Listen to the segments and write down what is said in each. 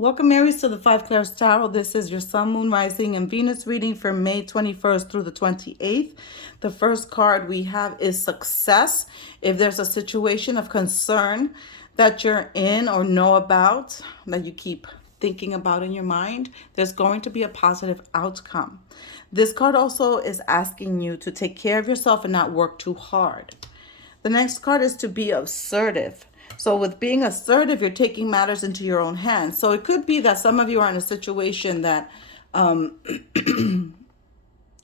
Welcome, Aries, to the Five Clairs Tarot. This is your Sun, Moon, Rising, and Venus reading for May 21st through the 28th. The first card we have is Success. If there's a situation of concern that you're in or know about, that you keep thinking about in your mind, there's going to be a positive outcome. This card also is asking you to take care of yourself and not work too hard. The next card is to be assertive. So with being assertive, you're taking matters into your own hands. So it could be that some of you are in a situation that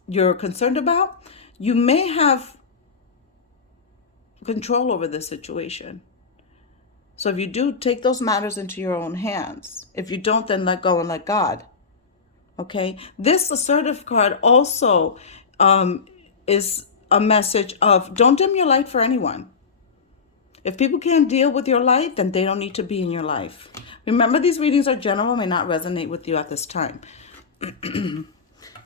you're concerned about. You may have control over this situation. So if you do, take those matters into your own hands. If you don't, then let go and let God. Okay? This assertive card also is a message of don't dim your light for anyone. If people can't deal with your light, then they don't need to be in your life. Remember, these readings are general, may not resonate with you at this time.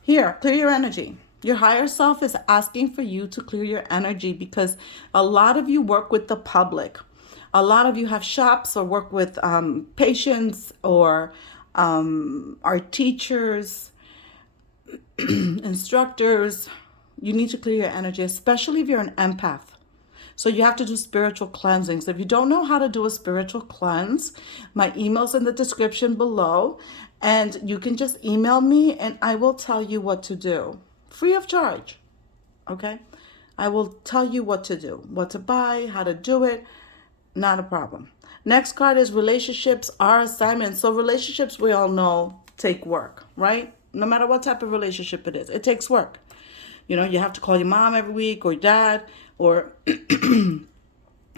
Here, clear your energy. Your higher self is asking for you to clear your energy because a lot of you work with the public. A lot of you have shops or work with patients or are teachers, instructors. You need to clear your energy, especially if you're an empath. So you have to do spiritual cleansings. If you don't know how to do a spiritual cleanse, my email's in the description below. And you can just email me and I will tell you what to do. Free of charge. Okay? I will tell you what to do. What to buy, how to do it. Not a problem. Next card is relationships are assignments. So relationships, we all know, take work, right? No matter what type of relationship it is. It takes work. You know, you have to call your mom every week or dad or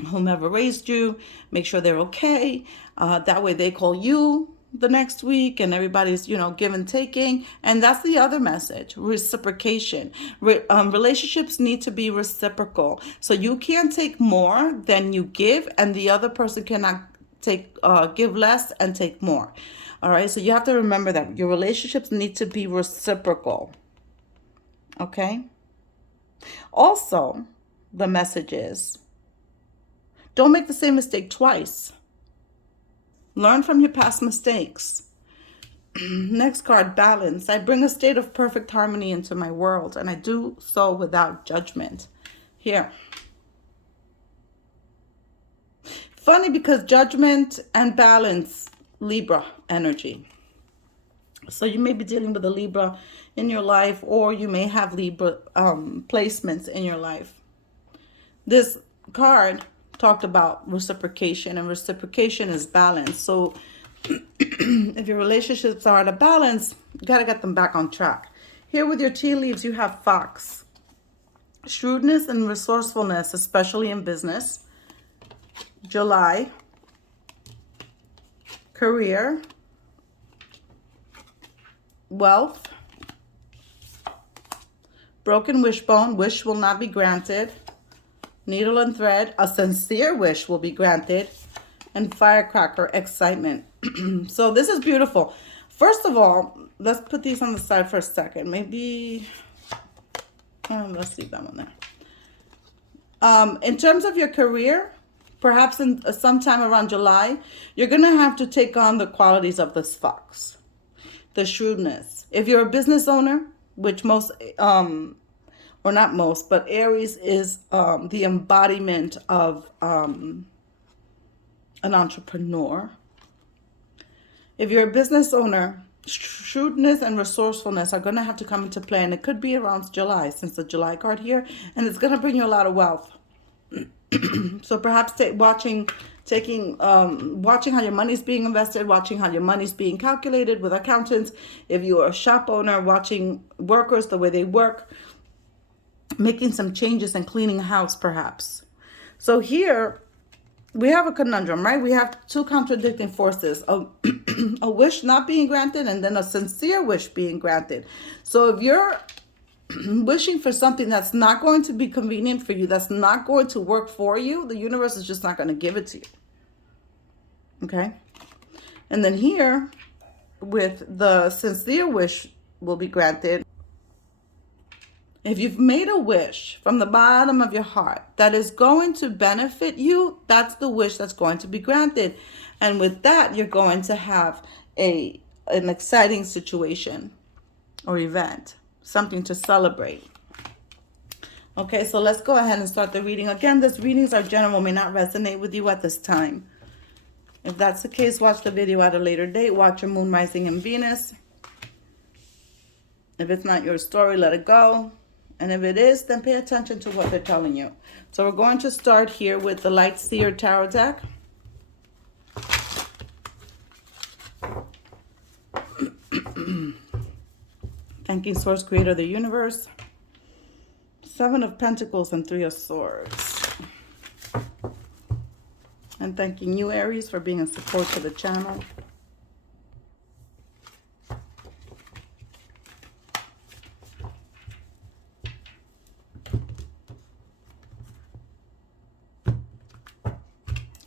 whomever raised you. Make sure they're okay. That way they call you the next week and everybody's, give and taking. And that's the other message, reciprocation. Relationships need to be reciprocal. So you can't take more than you give and the other person cannot give less and take more. All right, so you have to remember that your relationships need to be reciprocal. Okay? Also, the message is, don't make the same mistake twice. Learn from your past mistakes. Next card, balance. I bring a state of perfect harmony into my world, and I do so without judgment. Here. Funny because judgment and balance, Libra energy. So you may be dealing with a Libra in your life, or you may have Libra placements in your life. This card talked about reciprocation, and reciprocation is balance. So if your relationships are out of balance, you got to get them back on track. Here with your tea leaves, you have Fox. Shrewdness and resourcefulness, especially in business. July. Career. Wealth. Broken wishbone, wish will not be granted. Needle and thread, a sincere wish will be granted. And firecracker, excitement. So this is beautiful. First of all, let's put these on the side for a second. Maybe, let's leave that one there. In terms of your career, perhaps in sometime around July, you're going to have to take on the qualities of this fox. The shrewdness. If you're a business owner, which most, or not most, but Aries is the embodiment of an entrepreneur. If you're a business owner, shrewdness and resourcefulness are going to have to come into play, and it could be around July, since the July card here, and it's going to bring you a lot of wealth. So perhaps watching how your money's being invested, watching how your money's being calculated with accountants. If you are a shop owner, watching workers, the way they work, making some changes and cleaning a house perhaps. So here we have a conundrum, right? We have two contradicting forces, a wish not being granted and then a sincere wish being granted. So if you're wishing for something that's not going to be convenient for you, that's not going to work for you, the universe is just not going to give it to you. Okay? And then here, with the sincere wish will be granted. If you've made a wish from the bottom of your heart that is going to benefit you, that's the wish that's going to be granted. And with that, you're going to have an exciting situation or event, something to celebrate. Okay, so let's go ahead and start the reading. Again, these readings are general, may not resonate with you at this time. If that's the case, watch the video at a later date. Watch your moon, rising, and Venus. If it's not your story, let it go. And if it is, then pay attention to what they're telling you. So we're going to start here with the Light Seer Tarot deck. Thanking Source, Creator of the Universe. Seven of Pentacles and Three of Swords. And thanking you, Aries, for being a support to the channel.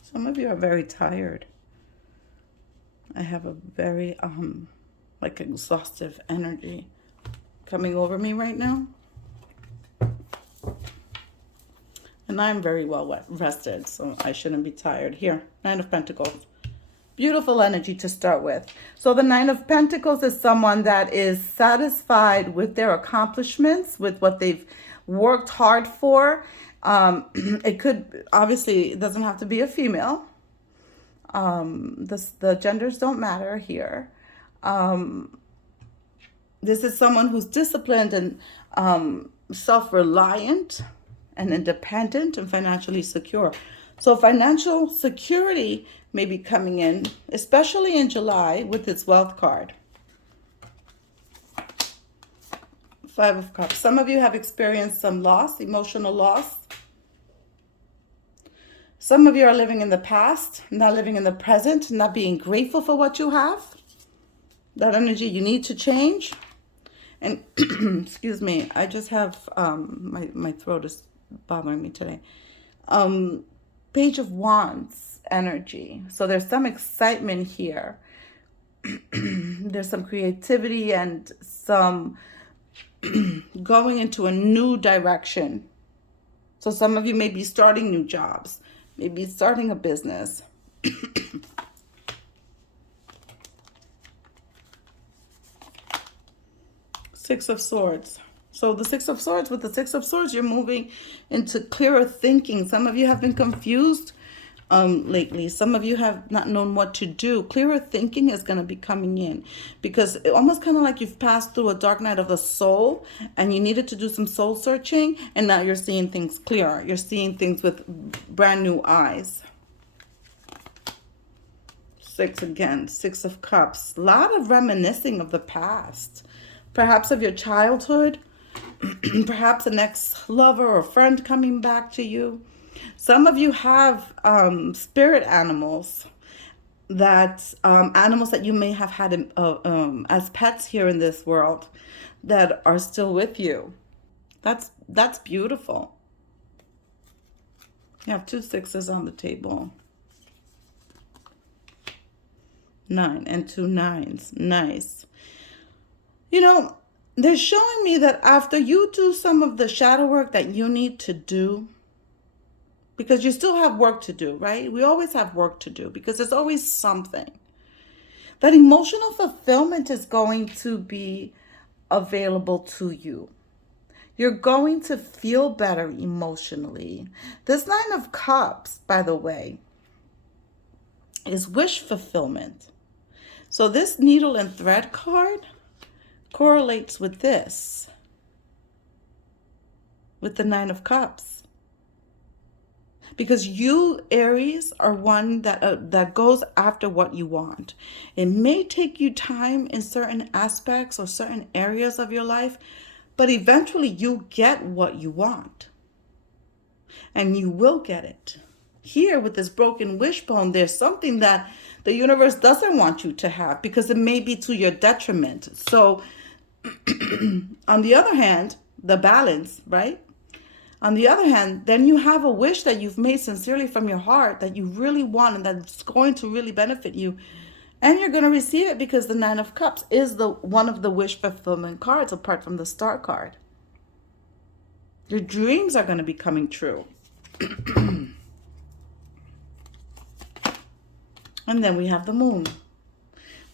Some of you are very tired. I have a very, like exhaustive energy coming over me right now. And I'm very well rested, so I shouldn't be tired. Here, Nine of Pentacles. Beautiful energy to start with. So the Nine of Pentacles is someone that is satisfied with their accomplishments, with what they've worked hard for. It could, obviously, it doesn't have to be a female. The genders don't matter here. This is someone who's disciplined and self-reliant and independent and financially secure. So financial security may be coming in, especially in July with its wealth card. Five of Cups. Some of you have experienced some loss, emotional loss. Some of you are living in the past, not living in the present, not being grateful for what you have. That energy you need to change. And excuse me, I just have my throat is bothering me today. Page of Wands energy. So there's some excitement here. There's some creativity and some going into a new direction. So some of you may be starting new jobs, maybe starting a business. Six of Swords. So the Six of Swords, with the Six of Swords, you're moving into clearer thinking. Some of you have been confused lately. Some of you have not known what to do. Clearer thinking is going to be coming in because it almost kind of like you've passed through a dark night of the soul and you needed to do some soul searching, and now you're seeing things clearer. You're seeing things with brand new eyes. Six again, Six of Cups. A lot of reminiscing of the past, perhaps of your childhood. Perhaps an ex-lover or friend coming back to you. Some of you have spirit animals, animals that you may have had as pets here in this world that are still with you. That's beautiful. You have two sixes on the table. 9 and 2 nines. Nice. You know, they're showing me that after you do some of the shadow work that you need to do, because you still have work to do, right? We always have work to do because there's always something. That emotional fulfillment is going to be available to you. You're going to feel better emotionally. This Nine of Cups, by the way, is wish fulfillment. So this needle and thread card correlates with this, with the Nine of Cups. Because you, Aries, are one that goes after what you want. It may take you time in certain aspects or certain areas of your life, but eventually you get what you want. And you will get it. Here with this broken wishbone, there's something that the universe doesn't want you to have because it may be to your detriment. So on the other hand, the balance, right? On the other hand, then you have a wish that you've made sincerely from your heart that you really want and that's going to really benefit you. And you're going to receive it because the Nine of Cups is one of the wish fulfillment cards apart from the Star card. Your dreams are going to be coming true. And then we have the Moon.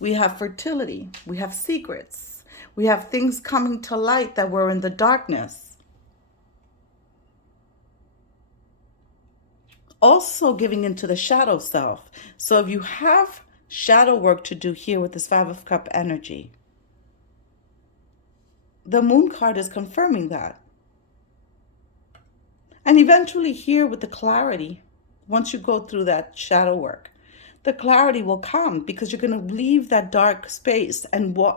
We have fertility. We have secrets. We have things coming to light that were in the darkness. Also giving into the shadow self. So if you have shadow work to do here with this Five of Cup energy, the Moon card is confirming that. And eventually here with the clarity, once you go through that shadow work, the clarity will come because you're going to leave that dark space and go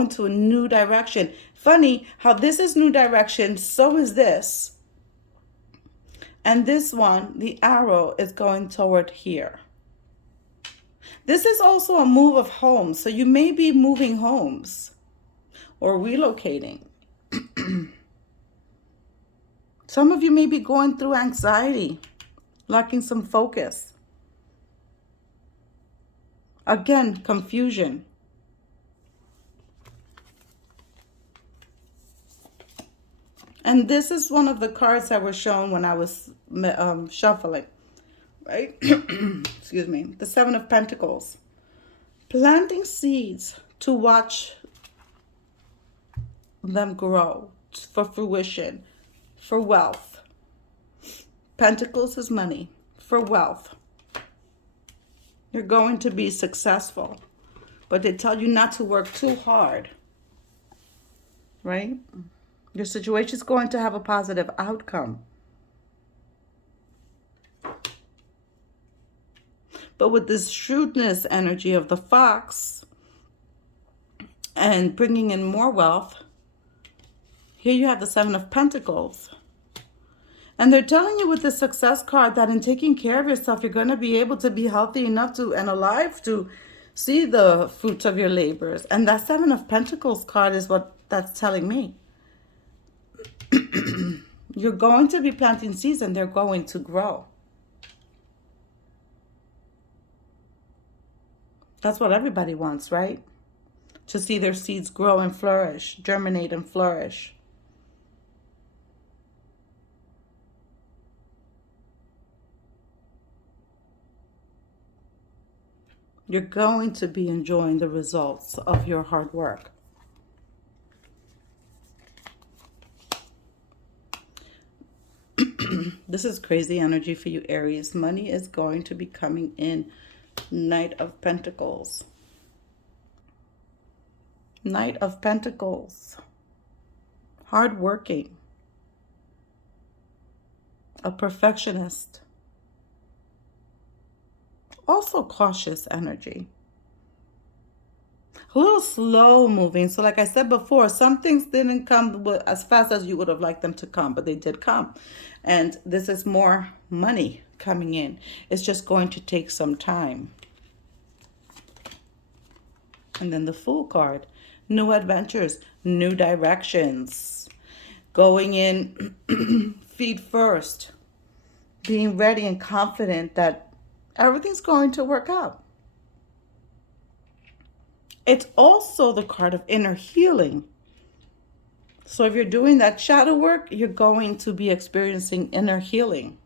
into a new direction. Funny how this is new direction, so is this. And this one, the arrow is going toward here. This is also a move of homes. So you may be moving homes or relocating. Some of you may be going through anxiety, lacking some focus. Again, confusion. And this is one of the cards that were shown when I was shuffling, right? Excuse me. The Seven of Pentacles. Planting seeds to watch them grow for fruition, for wealth. Pentacles is money, for wealth. You're going to be successful, but they tell you not to work too hard, right? Your situation is going to have a positive outcome. But with this shrewdness energy of the fox and bringing in more wealth, here you have the Seven of Pentacles. And they're telling you with the success card that in taking care of yourself, you're going to be able to be healthy enough to and alive to see the fruits of your labors. And that Seven of Pentacles card is what that's telling me. You're going to be planting seeds and they're going to grow. That's what everybody wants, right? To see their seeds grow and flourish, germinate and flourish. You're going to be enjoying the results of your hard work. This is crazy energy for you, Aries. Money is going to be coming in. Knight of Pentacles. Knight of Pentacles. Hardworking. A perfectionist. Also cautious energy. A little slow moving. So like I said before, some things didn't come as fast as you would have liked them to come, but they did come. And this is more money coming in. It's just going to take some time. And then the Fool card. New adventures, new directions. Going in feet first. Being ready and confident that everything's going to work out. It's also the card of inner healing. So if you're doing that shadow work, you're going to be experiencing inner healing.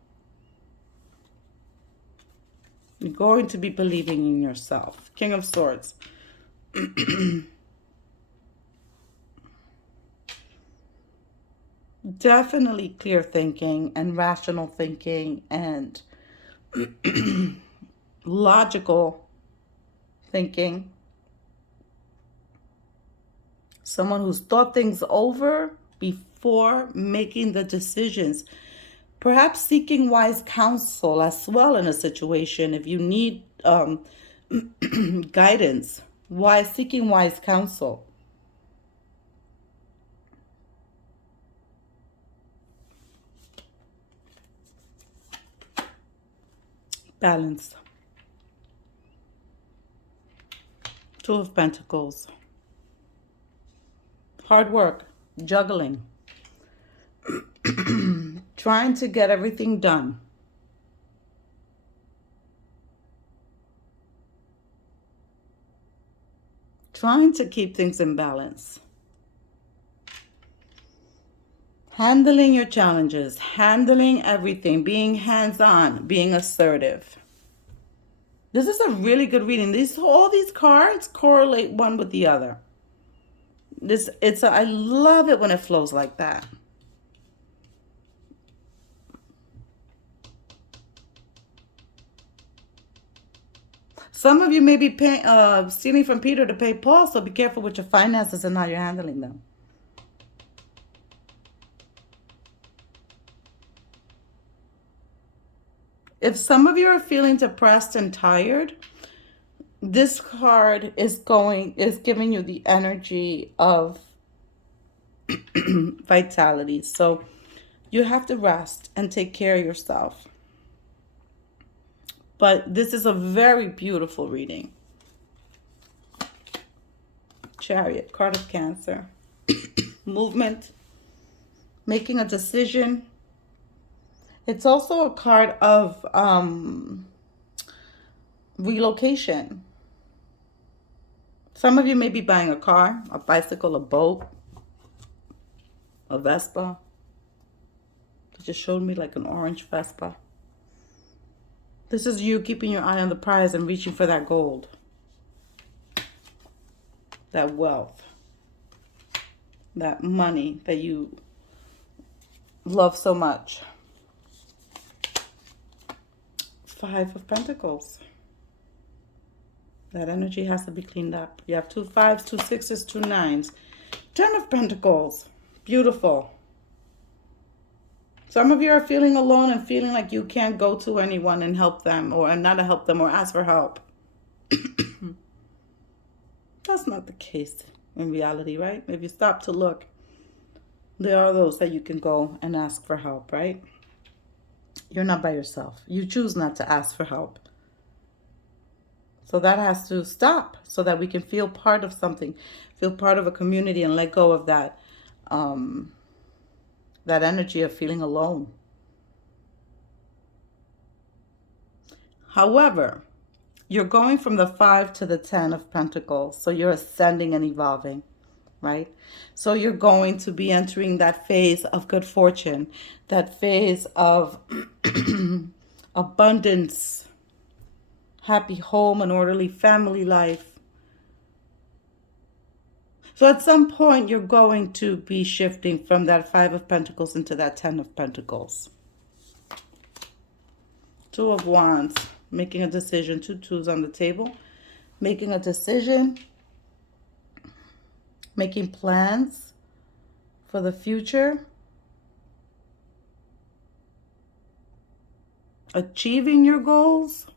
You're going to be believing in yourself. King of Swords. Definitely clear thinking and rational thinking and logical thinking. Someone who's thought things over before making the decisions. Perhaps seeking wise counsel as well in a situation if you need guidance. Seeking wise counsel. Balance. Two of Pentacles. Hard work. Juggling. Trying to get everything done. Trying to keep things in balance. Handling your challenges. Handling everything. Being hands-on. Being assertive. This is a really good reading. All these cards correlate one with the other. I love it when it flows like that. Some of you may be stealing from Peter to pay Paul, so be careful with your finances and how you're handling them. If some of you are feeling depressed and tired, this card is giving you the energy of vitality. So you have to rest and take care of yourself. But this is a very beautiful reading. Chariot, card of Cancer. Movement, making a decision. It's also a card of relocation. Some of you may be buying a car, a bicycle, a boat, a Vespa. It just showed me like an orange Vespa. This is you keeping your eye on the prize and reaching for that gold, that wealth, that money that you love so much. 5 of Pentacles. That energy has to be cleaned up. You have 2 5s, 2 6s, 2 9s. 10 of Pentacles. Beautiful. Some of you are feeling alone and feeling like you can't go to anyone and help them, or not to help them, or ask for help. That's not the case in reality, right? If you stop to look, there are those that you can go and ask for help, right? You're not by yourself. You choose not to ask for help. So that has to stop so that we can feel part of something, feel part of a community, and let go of that that energy of feeling alone. However, you're going from the 5 to the 10 of Pentacles. So you're ascending and evolving, right? So you're going to be entering that phase of good fortune, that phase of abundance, happy home, and orderly family life. So at some point, you're going to be shifting from that 5 of Pentacles into that 10 of Pentacles. 2 of Wands, making a decision. 2 2s on the table. Making a decision. Making plans for the future. Achieving your goals.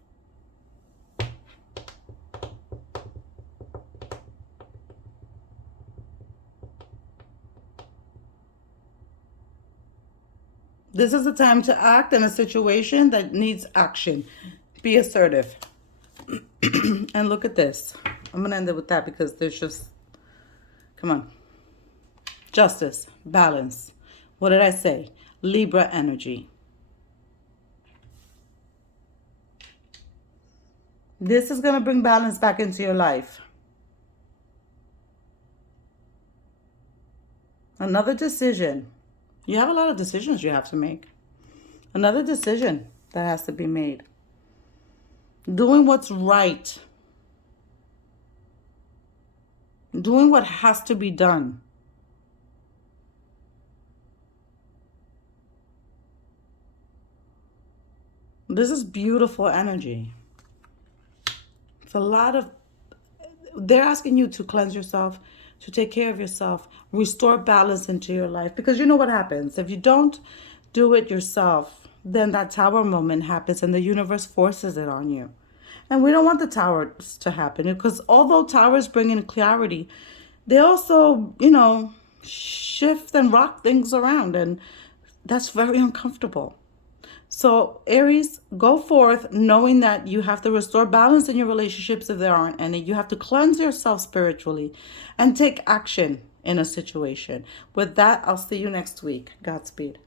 This is the time to act in a situation that needs action. Be assertive. And look at this. I'm going to end it with that because there's just, come on. Justice, balance. What did I say? Libra energy. This is going to bring balance back into your life. Another decision. You have a lot of decisions you have to make. Another decision that has to be made. Doing what's right. Doing what has to be done. This is beautiful energy. It's a lot of, they're asking you to cleanse yourself, to take care of yourself, restore balance into your life. Because you know what happens? If you don't do it yourself, then that tower moment happens and the universe forces it on you. And we don't want the towers to happen because although towers bring in clarity, they also, shift and rock things around. And that's very uncomfortable. So Aries, go forth knowing that you have to restore balance in your relationships if there aren't any. You have to cleanse yourself spiritually and take action in a situation. With that, I'll see you next week. Godspeed.